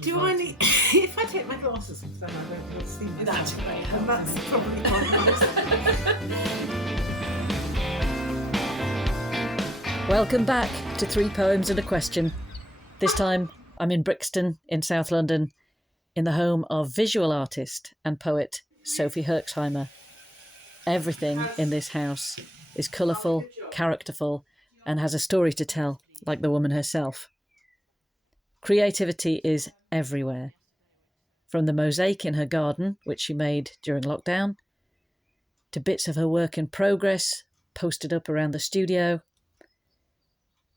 Do I need... if I take my glasses off, then I won't be able to see myself. That's very And that's probably quite nice. Welcome back to 3 Poems and a Question. This time I'm in Brixton in South London, in the home of visual artist and poet Sophie Herxheimer. Everything in this house is colourful, characterful, and has a story to tell, like the woman herself. Creativity is everywhere. From the mosaic in her garden, which she made during lockdown, to bits of her work in progress posted up around the studio,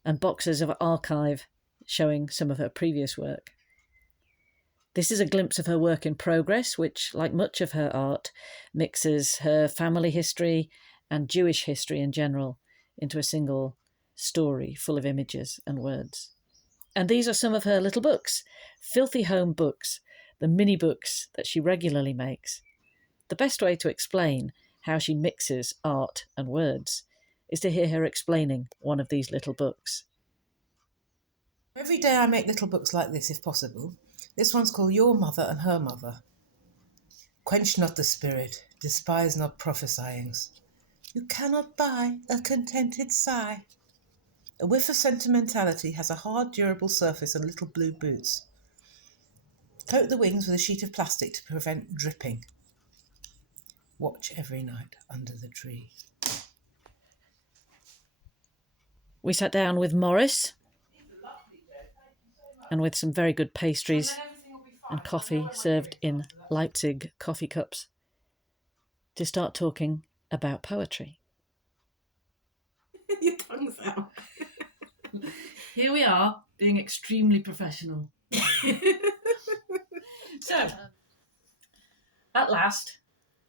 and boxes of archive showing some of her previous work. This is a glimpse of her work in progress, which, like much of her art, mixes her family history and Jewish history in general into a single story full of images and words. And these are some of her little books, filthy home books, the mini books that she regularly makes. The best way to explain how she mixes art and words is to hear her explaining one of these little books. Every day I make little books like this, if possible. This one's called Your Mother and Her Mother. Quench not the spirit, despise not prophesyings. You cannot buy a contented sigh. A whiff of sentimentality has a hard, durable surface and little blue boots. Coat the wings with a sheet of plastic to prevent dripping. Watch every night under the tree. We sat down with Morris and with some very good pastries and coffee served in Leipzig coffee cups to start talking about poetry. Your tongue's out. Here we are, being extremely professional. So, at last,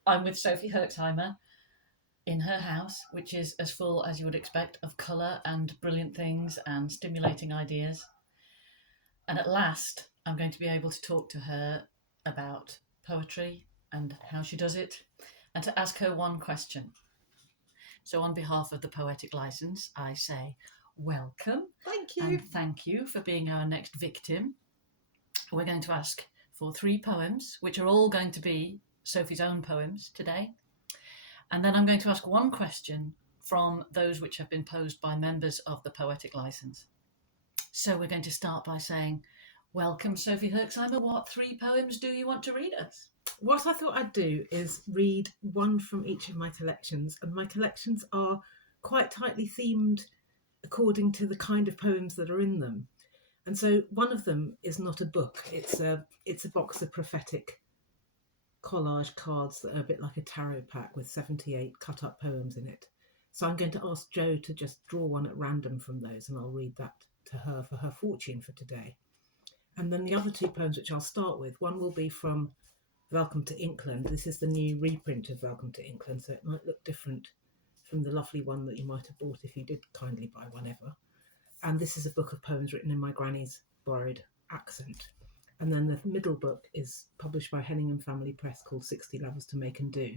I'm with Sophie Herxheimer in her house, which is as full as you would expect of colour and brilliant things and stimulating ideas. And at last, I'm going to be able to talk to her about poetry and how she does it, and to ask her one question. So on behalf of the Poetic Licence, I say welcome. Thank you. And thank you for being our next victim. We're going to ask for 3 poems, which are all going to be Sophie's own poems today. And then I'm going to ask one question from those which have been posed by members of the Poetic Licence. So we're going to start by saying, welcome, Sophie Herxheimer. What 3 poems do you want to read us? What I thought I'd do is read one from each of my collections, and my collections are quite tightly themed according to the kind of poems that are in them. And so one of them is not a book, it's a box of prophetic collage cards that are a bit like a tarot pack with 78 cut up poems in it. So I'm going to ask Jo to just draw one at random from those, and I'll read that to her for her fortune for today. And then the other 2 poems, which I'll start with, one will be from Welcome to Inkland. This is the new reprint of Welcome to Inkland, so it might look different from the lovely one that you might have bought if you did kindly buy one ever. And this is a book of poems written in my granny's borrowed accent. And then the middle book is published by Henningham Family Press called 60 Lovers to Make and Do.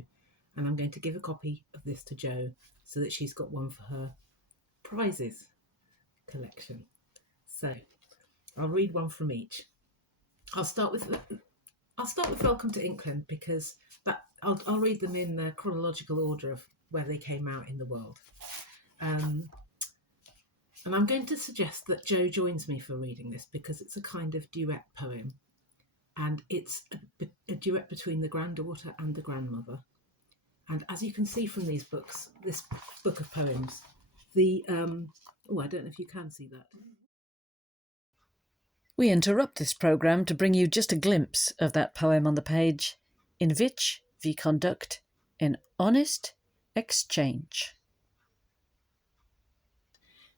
And I'm going to give a copy of this to Jo so that she's got one for her prizes collection. So I'll read one from each. I'll start with Welcome to Inkland because I'll read them in the chronological order of where they came out in the world. And I'm going to suggest that Jo joins me for reading this because it's a kind of duet poem, and it's a duet between the granddaughter and the grandmother. And as you can see from these books, this book of poems, I don't know if you can see that. We interrupt this programme to bring you just a glimpse of that poem on the page, in which we conduct an honest exchange.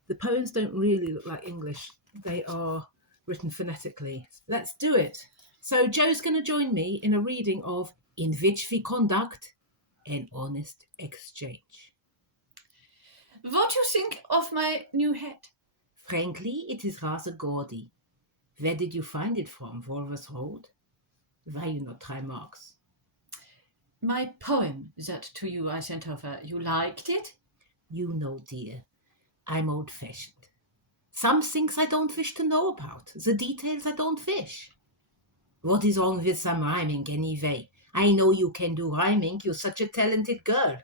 The poems don't really look like English. They are written phonetically. Let's do it. So Jo's going to join me in a reading of In Which We Conduct an Honest Exchange. What do you think of my new hat? Frankly, it is rather gaudy. Where did you find it from, Walrus Road? Why you not try marks? My poem that to you I sent over, you liked it? You know, dear, I'm old-fashioned. Some things I don't wish to know about. The details I don't wish. What is wrong with some rhyming anyway? I know you can do rhyming. You're such a talented girl.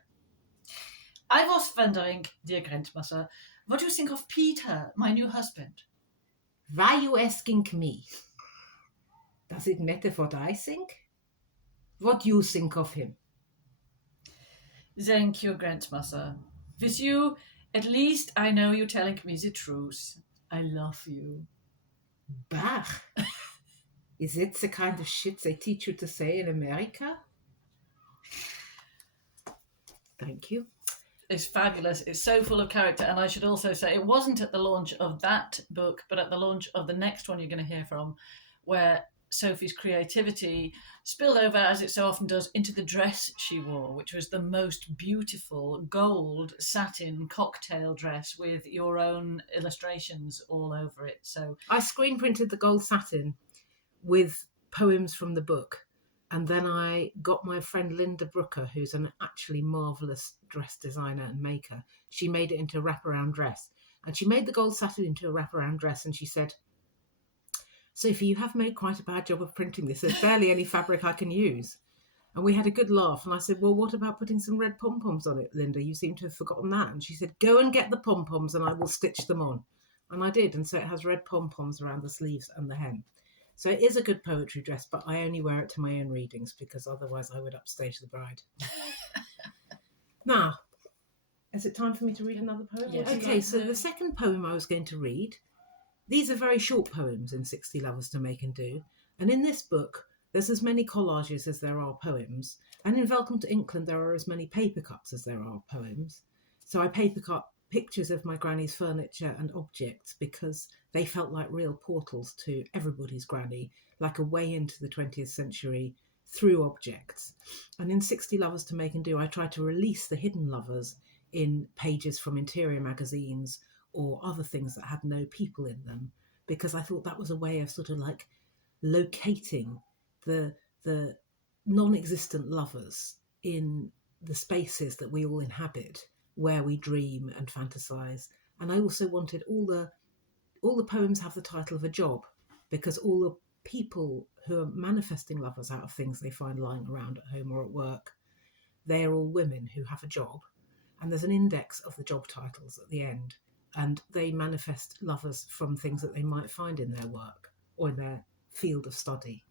I was wondering, dear Grandmother, what you think of Peter, my new husband? Why you asking me? Does it matter what I think? What you think of him? Thank you, Grandmother. With you, at least I know you're telling me the truth. I love you. Bah! Is it the kind of shit they teach you to say in America? Thank you. It's fabulous. It's so full of character. And I should also say, it wasn't at the launch of that book, but at the launch of the next one you're going to hear from, where Sophie's creativity spilled over, as it so often does, into the dress she wore, which was the most beautiful gold satin cocktail dress with your own illustrations all over it. So I screen printed the gold satin with poems from the book. And then I got my friend Linda Brooker, who's an actually marvellous dress designer and maker. She made it into a wraparound dress. And she made the gold satin into a wraparound dress. And she said, Sophie, you have made quite a bad job of printing this. There's barely any fabric I can use. And we had a good laugh. And I said, well, what about putting some red pom-poms on it, Linda? You seem to have forgotten that. And she said, go and get the pom-poms and I will stitch them on. And I did. And so it has red pom-poms around the sleeves and the hem. So it is a good poetry dress, but I only wear it to my own readings because otherwise I would upstage the bride. Now, is it time for me to read another poem? Yes. Okay, so the second poem I was going to read, these are very short poems in 60 Lovers to Make and Do. And in this book, there's as many collages as there are poems. And in Welcome to England, there are as many paper cuts as there are poems. So I paper cut pictures of my granny's furniture and objects because they felt like real portals to everybody's granny, like a way into the 20th century through objects. And in 60 Lovers to Make and Do, I tried to release the hidden lovers in pages from interior magazines or other things that had no people in them, because I thought that was a way of sort of like locating the non-existent lovers in the spaces that we all inhabit, where we dream and fantasize. And I also wanted all the poems have the title of a job, because all the people who are manifesting lovers out of things they find lying around at home or at work, they are all women who have a job. And there's an index of the job titles at the end, and they manifest lovers from things that they might find in their work or in their field of study.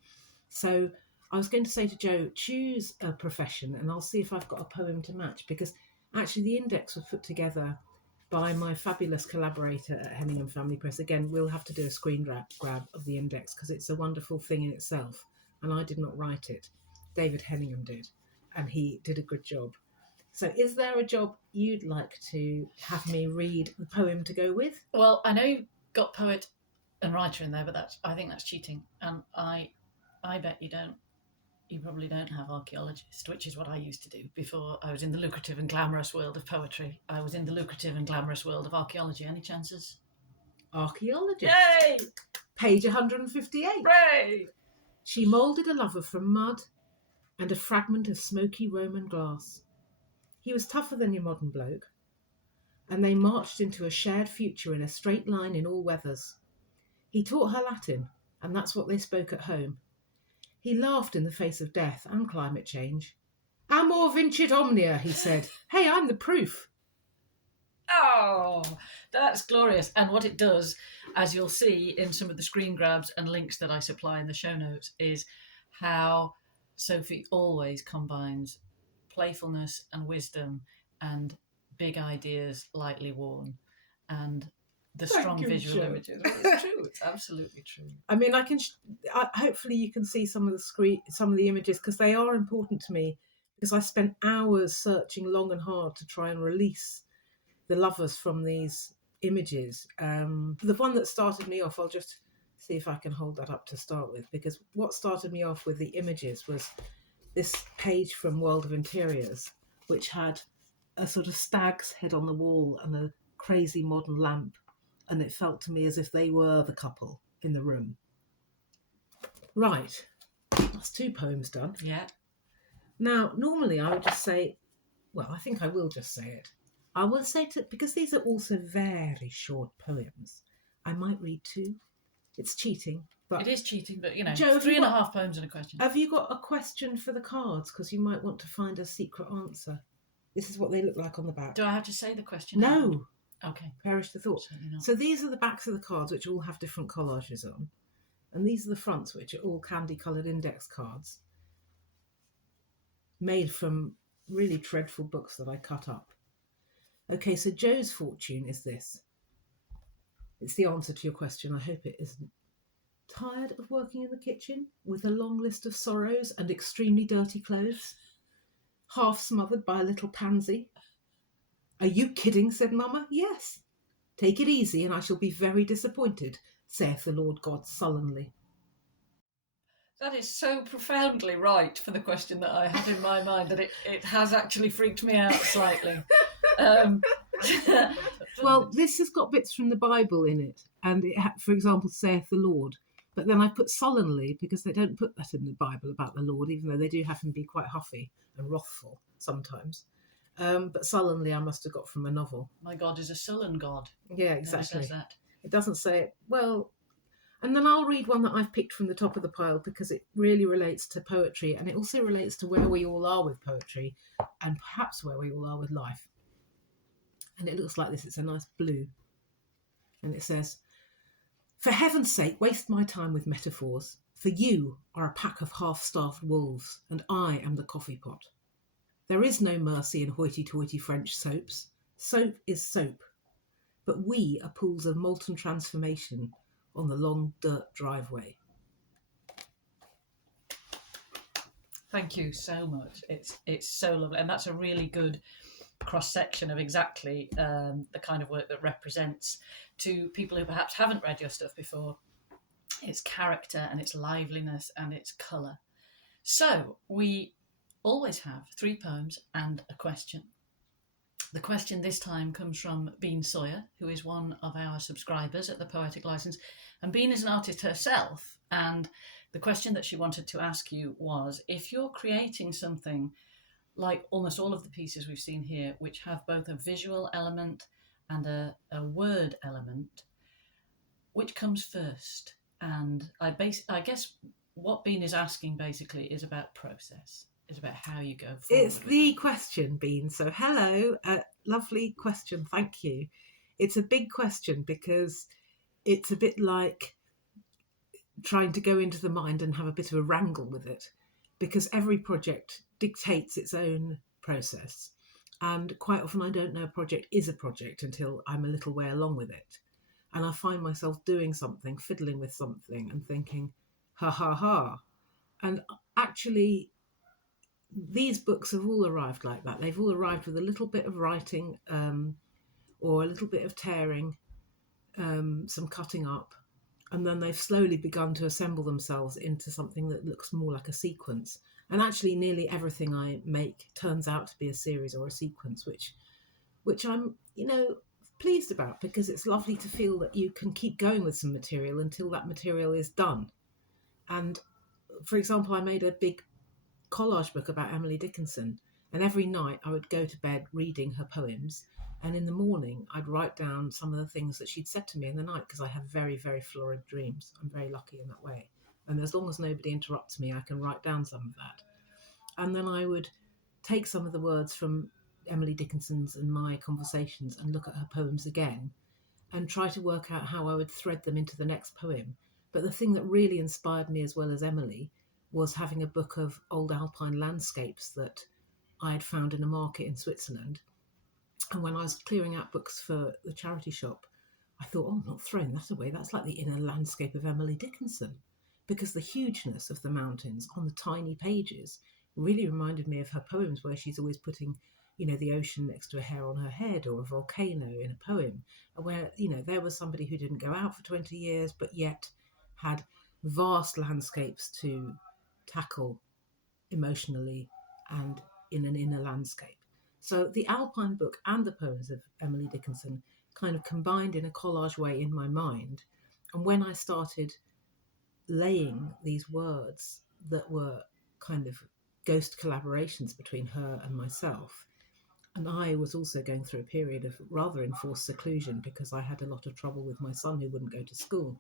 So I was going to say to Jo, choose a profession and I'll see if I've got a poem to match, because actually the index was put together by my fabulous collaborator at Henningham Family Press. Again, we'll have to do a screen grab of the index because it's a wonderful thing in itself. And I did not write it. David Henningham did. And he did a good job. So is there a job you'd like to have me read the poem to go with? Well, I know you've got poet and writer in there, but I think that's cheating. And I bet you don't. You probably don't have archaeologist, which is what I used to do before I was in the lucrative and glamorous world of poetry. I was in the lucrative and glamorous world of archaeology. Any chances? Archaeologist. Yay! Page 158. Hooray! She moulded a lover from mud and a fragment of smoky Roman glass. He was tougher than your modern bloke, and they marched into a shared future in a straight line in all weathers. He taught her Latin, and that's what they spoke at home. He laughed in the face of death and climate change. Amor vincit omnia, he said. Hey, I'm the proof. Oh, that's glorious. And what it does, as you'll see in some of the screen grabs and links that I supply in the show notes, is how Sophie always combines playfulness and wisdom and big ideas lightly worn and the strong visual images. Well, it's true. It's absolutely true. I mean, hopefully you can see some of the images, because they are important to me, because I spent hours searching long and hard to try and release the lovers from these images. The one that started me off, I'll just see if I can hold that up to start with, because what started me off with the images was this page from World of Interiors, which had a sort of stag's head on the wall and a crazy modern lamp. And it felt to me as if they were the couple in the room. Right, that's 2 poems done. Yeah. Now, normally I would just say, well, I think I will just say it. I will say because these are also very short poems, I might read 2. It's cheating, But It is cheating, but Joe, have three you and a got- half poems and a question. have you got a question for the cards? Because you might want to find a secret answer. This is what they look like on the back. Do I have to say the question? No, Okay. perish the thought. Certainly not. So these are the backs of the cards, which all have different collages on. And these are the fronts, which are all candy-coloured index cards made from really dreadful books that I cut up. Okay, so Joe's fortune is this. It's the answer to your question. I hope it isn't. Tired of working in the kitchen with a long list of sorrows and extremely dirty clothes? Half smothered by a little pansy? Are you kidding? Said Mamma. Yes. Take it easy and I shall be very disappointed, saith the Lord God sullenly. That is so profoundly right for the question that I have in my mind that it has actually freaked me out slightly. Well, this has got bits from the Bible in it, and for example, saith the Lord. But then I put sullenly because they don't put that in the Bible about the Lord, even though they do happen to be quite huffy and wrathful sometimes. But sullenly I must have got from a novel. My God is a sullen God. Yeah, Never exactly. says that. It doesn't say it. Well, and then I'll read one that I've picked from the top of the pile because it really relates to poetry, and it also relates to where we all are with poetry and perhaps where we all are with life. And it looks like this. It's a nice blue. And it says, for heaven's sake, waste my time with metaphors, for you are a pack of half-starved wolves, and I am the coffee pot. There is no mercy in hoity-toity French soaps. Soap is soap. But we are pools of molten transformation on the long dirt driveway. Thank you so much. It's so lovely, and that's a really good cross-section of exactly the kind of work that represents to people who perhaps haven't read your stuff before its character and its liveliness and its colour. So we always have 3 poems and a question. The question this time comes from Bean Sawyer, who is one of our subscribers at the Poetic License, and Bean is an artist herself, and the question that she wanted to ask you was, if you're creating something like almost all of the pieces we've seen here, which have both a visual element and a word element, which comes first? And I guess what Bean is asking basically is about process. It's about how you go forward. It's the question, Bean. So hello, lovely question. Thank you. It's a big question because it's a bit like trying to go into the mind and have a bit of a wrangle with it, because every project dictates its own process. And quite often I don't know a project is a project until I'm a little way along with it. And I find myself doing something, fiddling with something and thinking, ha ha ha. And actually, these books have all arrived like that. They've all arrived with a little bit of writing or a little bit of tearing, some cutting up, and then they've slowly begun to assemble themselves into something that looks more like a sequence. And actually nearly everything I make turns out to be a series or a sequence, which I'm, pleased about, because it's lovely to feel that you can keep going with some material until that material is done. And for example, I made a big collage book about Emily Dickinson, and every night I would go to bed reading her poems, and in the morning I'd write down some of the things that she'd said to me in the night, because I have very, very florid dreams. I'm very lucky in that way, and as long as nobody interrupts me, I can write down some of that. And then I would take some of the words from Emily Dickinson's and my conversations and look at her poems again and try to work out how I would thread them into the next poem. But the thing that really inspired me, as well as Emily, was having a book of old alpine landscapes that I had found in a market in Switzerland. And when I was clearing out books for the charity shop, I thought, oh, I'm not throwing that away. That's like the inner landscape of Emily Dickinson, because the hugeness of the mountains on the tiny pages really reminded me of her poems, where she's always putting, the ocean next to a hair on her head, or a volcano in a poem, where, there was somebody who didn't go out for 20 years, but yet had vast landscapes to tackle emotionally and in an inner landscape. So the Alpine book and the poems of Emily Dickinson kind of combined in a collage way in my mind. And when I started laying these words that were kind of ghost collaborations between her and myself, and I was also going through a period of rather enforced seclusion because I had a lot of trouble with my son who wouldn't go to school.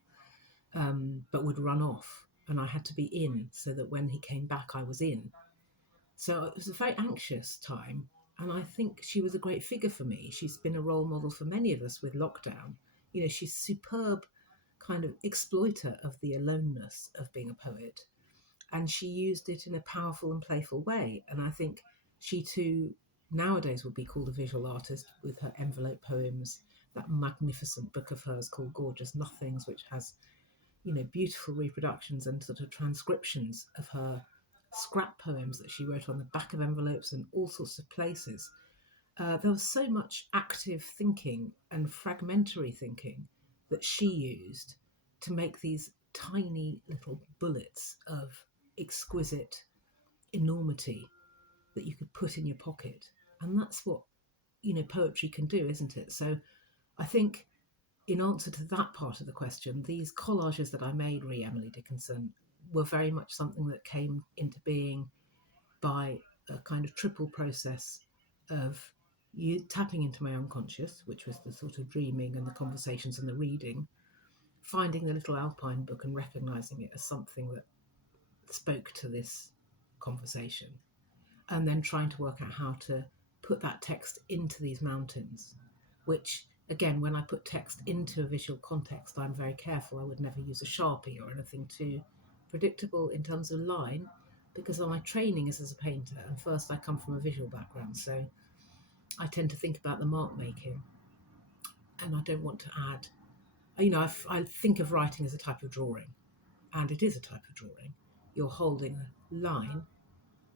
but would run off, and I had to be in so that when he came back, I was in. So it was a very anxious time, and I think she was a great figure for me. She's been a role model for many of us with lockdown. You know, she's superb kind of exploiter of the aloneness of being a poet, and she used it in a powerful and playful way. And I think she too nowadays would be called a visual artist with her envelope poems, that magnificent book of hers called Gorgeous Nothings, which has, you know, beautiful reproductions and sort of transcriptions of her scrap poems that she wrote on the back of envelopes and all sorts of places. There was so much active thinking and fragmentary thinking that she used to make these tiny little bullets of exquisite enormity that you could put in your pocket. And that's what, you know, poetry can do, isn't it? So I think in answer to that part of the question, these collages that I made re Emily Dickinson were very much something that came into being by a kind of triple process of you tapping into my unconscious, which was the sort of dreaming and the conversations and the reading, finding the little Alpine book and recognizing it as something that spoke to this conversation, and then trying to work out how to put that text into these mountains, which again, when I put text into a visual context, I'm very careful. I would never use a Sharpie or anything too predictable in terms of line, because my training is as a painter, and first I come from a visual background, so I tend to think about the mark making, and I don't want to add, you know, I think of writing as a type of drawing, and it is a type of drawing. You're holding a line.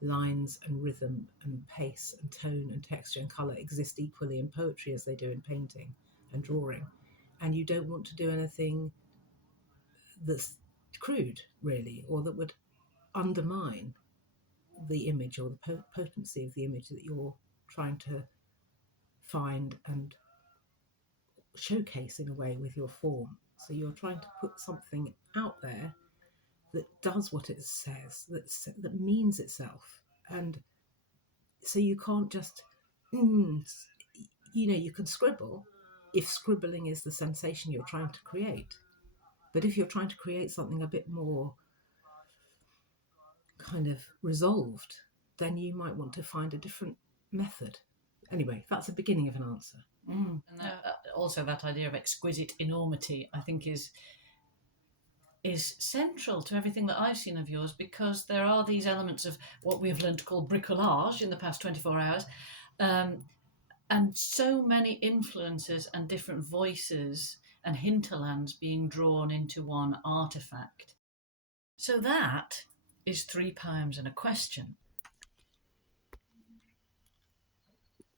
Lines and rhythm and pace and tone and texture and colour exist equally in poetry as they do in painting and drawing. And you don't want to do anything that's crude, really, or that would undermine the image or the potency of the image that you're trying to find and showcase in a way with your form. So you're trying to put something out there that does what it says, that means itself. And so you can't just, you know, you can scribble if scribbling is the sensation you're trying to create. But if you're trying to create something a bit more kind of resolved, then you might want to find a different method. Anyway, that's the beginning of an answer. And also that idea of exquisite enormity, I think, is central to everything that I've seen of yours, because there are these elements of what we have learned to call bricolage in the past 24 hours, and so many influences and different voices and hinterlands being drawn into one artefact. So that is 3 poems and a question.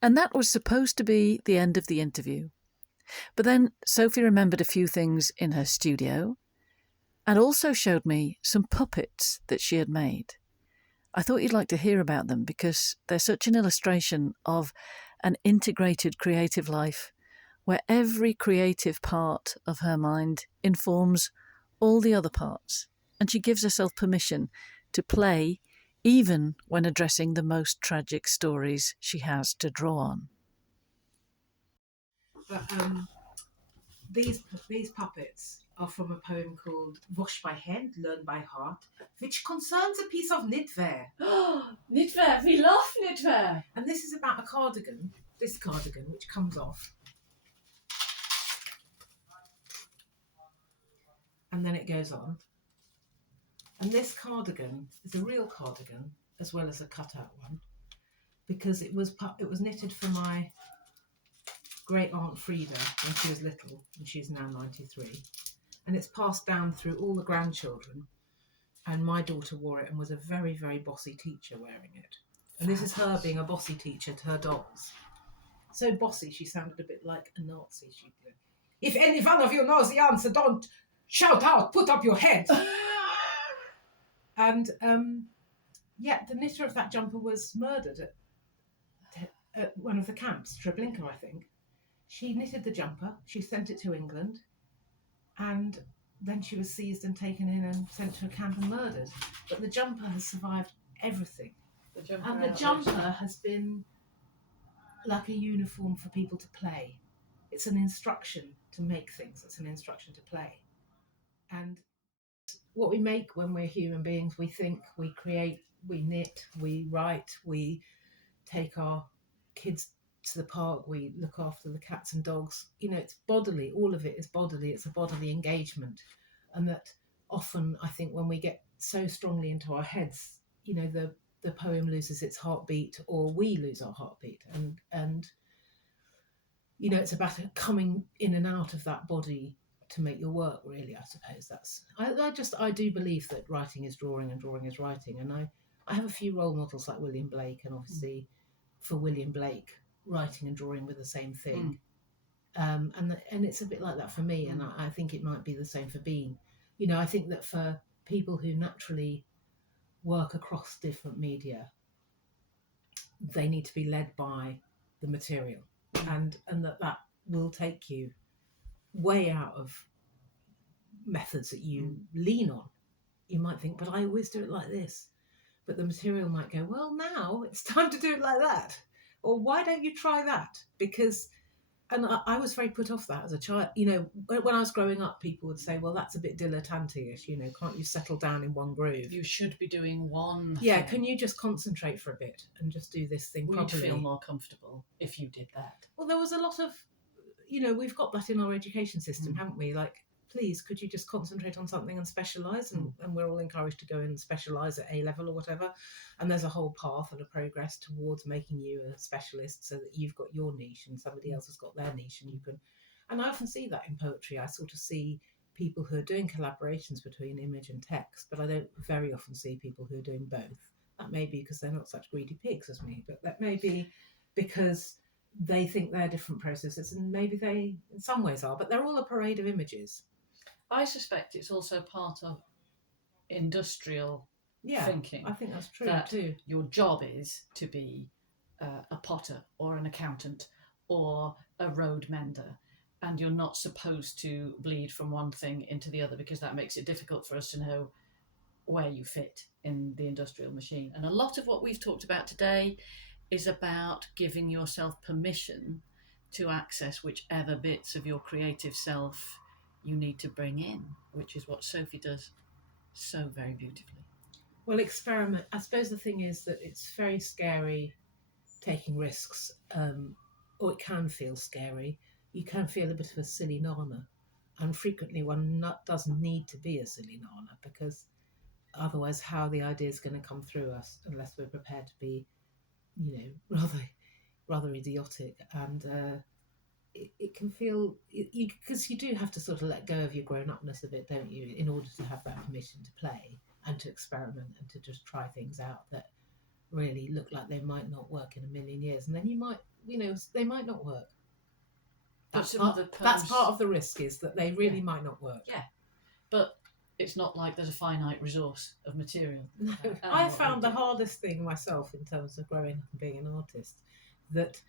And that was supposed to be the end of the interview. But then Sophie remembered a few things in her studio and also showed me some puppets that she had made. I thought you'd like to hear about them because they're such an illustration of an integrated creative life where every creative part of her mind informs all the other parts, and she gives herself permission to play even when addressing the most tragic stories she has to draw on. But these puppets are from a poem called Wash by Hand, Learn by Heart, which concerns a piece of knitwear. Oh, knitwear! We love knitwear! And this is about a cardigan, this cardigan, which comes off. And then it goes on. And this cardigan is a real cardigan as well as a cut-out one, because it was knitted for my great aunt Frida when she was little, and she's now 93. And it's passed down through all the grandchildren. And my daughter wore it and was a very, very bossy teacher wearing it. And this is her being a bossy teacher to her dolls. So bossy, she sounded a bit like a Nazi. She'd go, "If any one of you knows the answer, don't shout out, put up your head." And the knitter of that jumper was murdered at one of the camps, Treblinka, I think. She knitted the jumper, she sent it to England, and then she was seized and taken in and sent to a camp and murdered. But the jumper has survived everything. The jumper has been like a uniform for people to play. It's an instruction to make things. It's an instruction to play. And what we make when we're human beings. We think, we create, we knit, we write, we take our kids to the park, we look after the cats and dogs. It's bodily. All of it is bodily. It's a bodily engagement. And that often, I think, when we get so strongly into our heads, the poem loses its heartbeat, or we lose our heartbeat. And it's about coming in and out of that body to make your work, really. I suppose I do believe that writing is drawing and drawing is writing. And I have a few role models like William Blake, and obviously for William Blake, writing and drawing were the same thing. And it's a bit like that for me, and I think it might be the same for Bean. I think that for people who naturally work across different media, they need to be led by the material, and that will take you way out of methods that you lean on. You might think, but I always do it like this. But the material might go, well, now it's time to do it like that. Or why don't you try that? And I was very put off that as a child. When I was growing up, people would say, well, that's a bit dilettante-ish, can't you settle down in one groove? You should be doing one Yeah, thing. can you just concentrate for a bit and just do this thing properly? We'd feel more comfortable if you did that. Well, there was a lot of, we've got that in our education system, haven't we? Like, please, could you just concentrate on something and specialise? And we're all encouraged to go and specialise at A-level or whatever. And there's a whole path and a progress towards making you a specialist so that you've got your niche and somebody else has got their niche, and you can. And I often see that in poetry. I sort of see people who are doing collaborations between image and text, but I don't very often see people who are doing both. That may be because they're not such greedy pigs as me, but that may be because they think they're different processes, and maybe they in some ways are, but they're all a parade of images. I suspect it's also part of industrial thinking. I think that's true that too. Your job is to be a potter or an accountant or a road mender, and you're not supposed to bleed from one thing into the other, because that makes it difficult for us to know where you fit in the industrial machine. And a lot of what we've talked about today is about giving yourself permission to access whichever bits of your creative self you need to bring in, which is what Sophie does so very beautifully. Well, experiment. I suppose the thing is that it's very scary taking risks, or it can feel scary. You can feel a bit of a silly nana, and frequently one doesn't need to be a silly nana, because otherwise how the idea is going to come through us unless we're prepared to be, rather idiotic. And it can feel, because you do have to sort of let go of your grown-upness a bit, don't you, in order to have that permission to play and to experiment and to just try things out that really look like they might not work in a million years, and then you might, they might not work. That's part of the risk, is that they really might not work. Yeah, but it's not like there's a finite resource of material. No, I found the hardest thing myself in terms of growing up and being an artist, that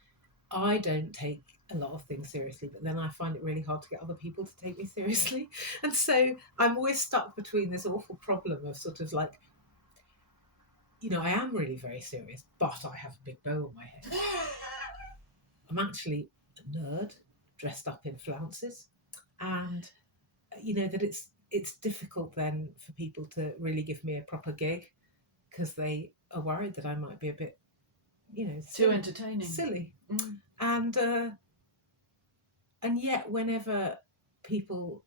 I don't take a lot of things seriously, but then I find it really hard to get other people to take me seriously. And so I'm always stuck between this awful problem of sort of like, I am really very serious, but I have a big bow on my head. I'm actually a nerd dressed up in flounces, and that it's difficult then for people to really give me a proper gig, because they are worried that I might be a bit, too entertaining, silly. And yet whenever people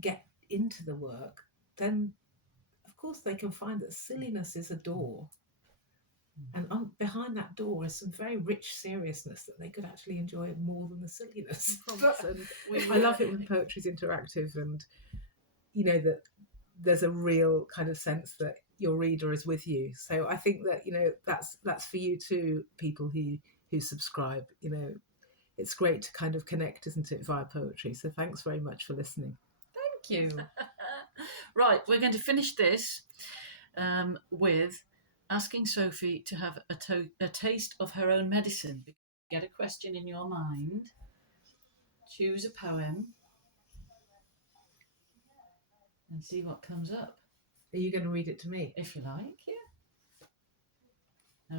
get into the work, then of course they can find that silliness is a door, and behind that door is some very rich seriousness that they could actually enjoy more than the silliness. I love it when poetry's interactive, and that there's a real kind of sense that your reader is with you. So I think that that's for you too, people who subscribe. It's great to kind of connect, isn't it, via poetry. So thanks very much for listening. Thank you. Right, we're going to finish this with asking Sophie to have a taste of her own medicine. Get a question in your mind, choose a poem, and see what comes up. Are you going to read it to me? If you like, yeah.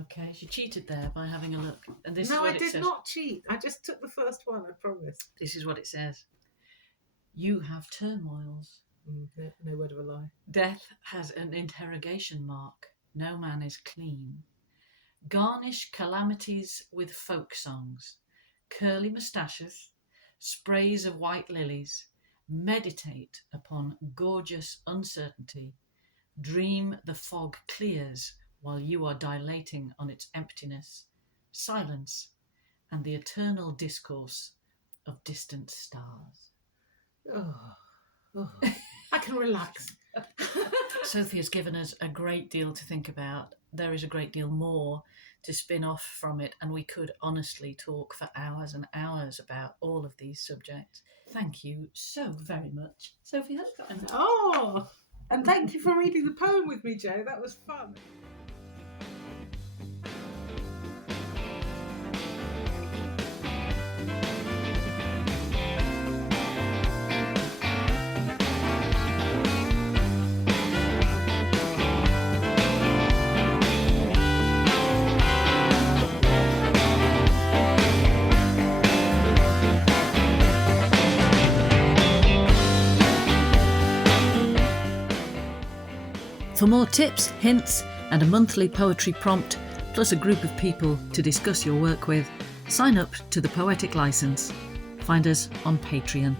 Okay, she cheated there by having a look. And this no, is what I it did says. not cheat. I just took the first one, I promise. This is what it says. You have turmoils, No word of a lie. Death has an interrogation mark. No man is clean. Garnish calamities with folk songs, curly moustaches, sprays of white lilies. Meditate upon gorgeous uncertainty. Dream the fog clears while you are dilating on its emptiness, silence, and the eternal discourse of distant stars. Oh, I can relax. Sophie has given us a great deal to think about. There is a great deal more to spin off from it, and we could honestly talk for hours and hours about all of these subjects. Thank you so very much, Sophie Herxheimer. Oh, and thank you for reading the poem with me, Jo. That was fun. For more tips, hints, and a monthly poetry prompt, plus a group of people to discuss your work with, sign up to the Poetic License. Find us on Patreon.